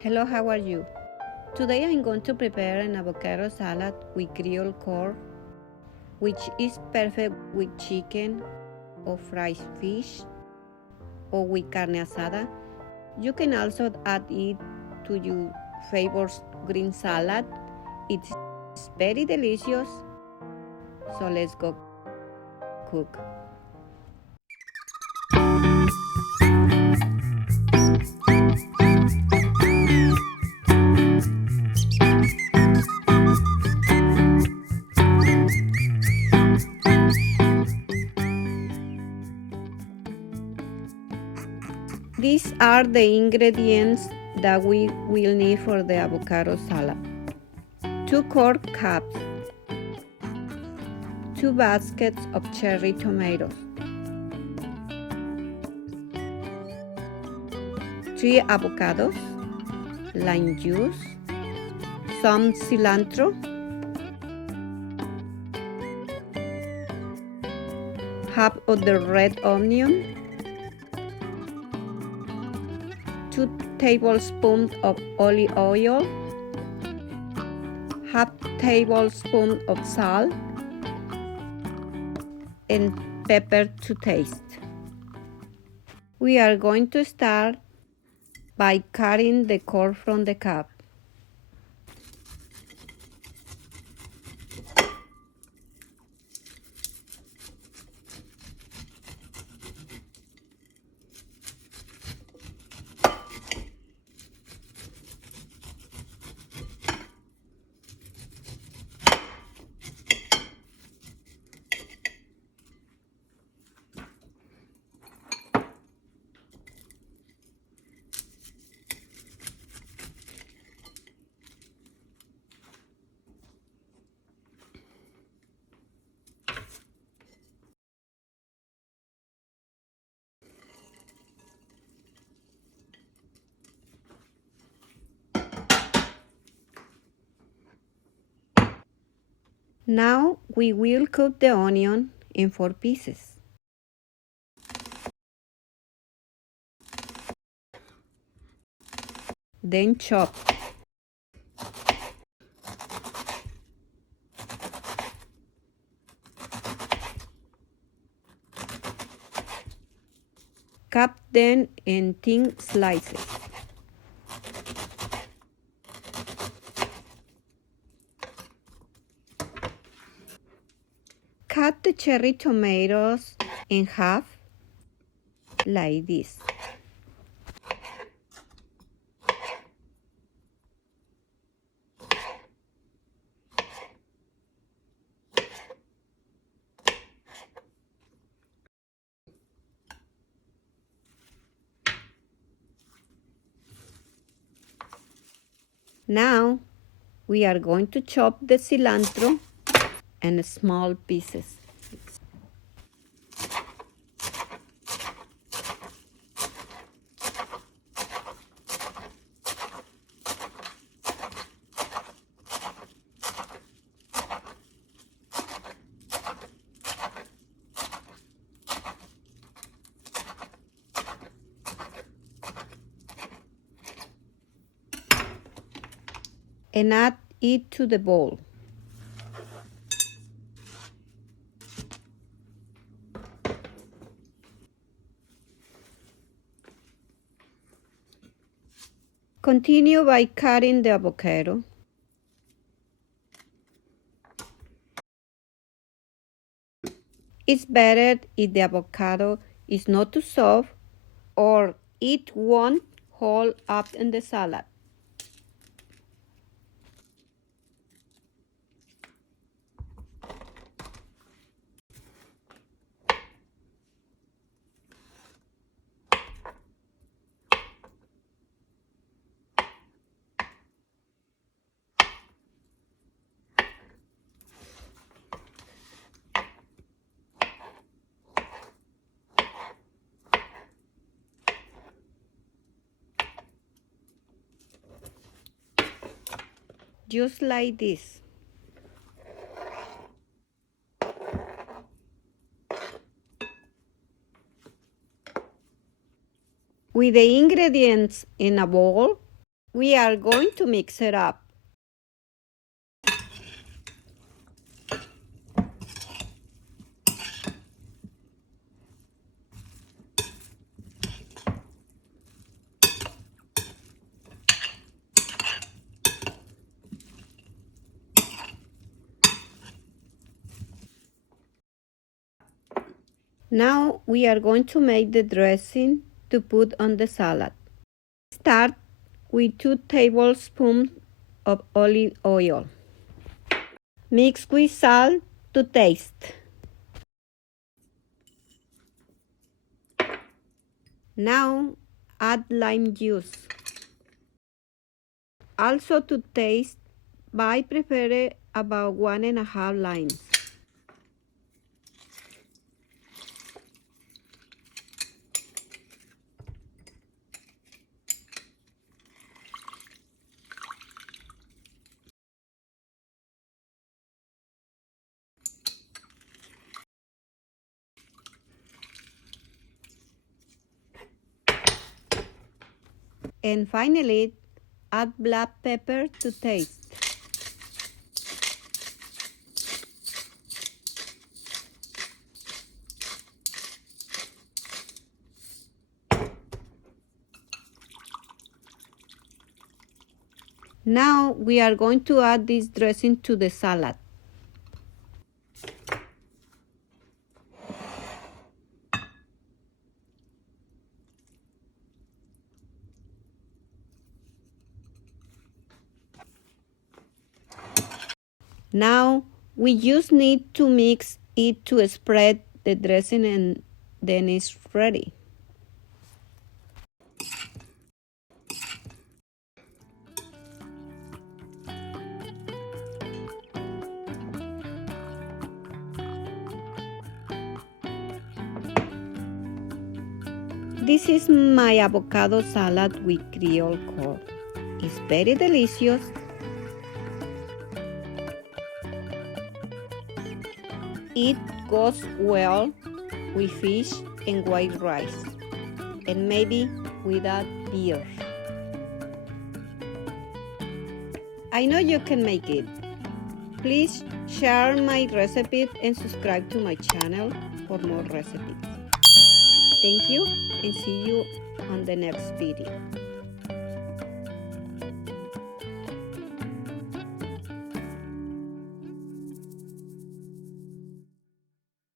Hello, how are you? Today I'm going to prepare an avocado salad with grilled corn, which is perfect with chicken or fried fish or with carne asada. You can also add it to your favorite green salad. It's very delicious. So let's go cook. These are the ingredients that we will need for the avocado salad. 2 corn cups, 2 baskets of cherry tomatoes, 3 avocados, lime juice, some cilantro, half of the red onion, 2 tablespoons of olive oil, half tablespoon of salt, and pepper to taste. We are going to start by cutting the corn from the cup. Now we will cut the onion in 4 pieces. Then chop. Cut them in thin slices. Cut the cherry tomatoes in half, like this. Now we are going to chop the cilantro in small pieces. And add it to the bowl. Continue by cutting the avocado. It's better if the avocado is not too soft or it won't hold up in the salad. Just like this. With the ingredients in a bowl, We are going to mix it up. Now we are going to make the dressing to put on the salad. Start with 2 tablespoons of olive oil. Mix with salt to taste. Now add lime juice. Also to taste, I prepare about 1.5 limes. And finally, add black pepper to taste. Now we are going to add this dressing to the salad. Now we just need to mix it to spread the dressing and then it's ready. This is my avocado salad with Creole corn. It's very delicious. It goes well with fish and white rice, and maybe with a beer. I know you can make it. Please share my recipe and subscribe to my channel for more recipes. Thank you and see you on the next video.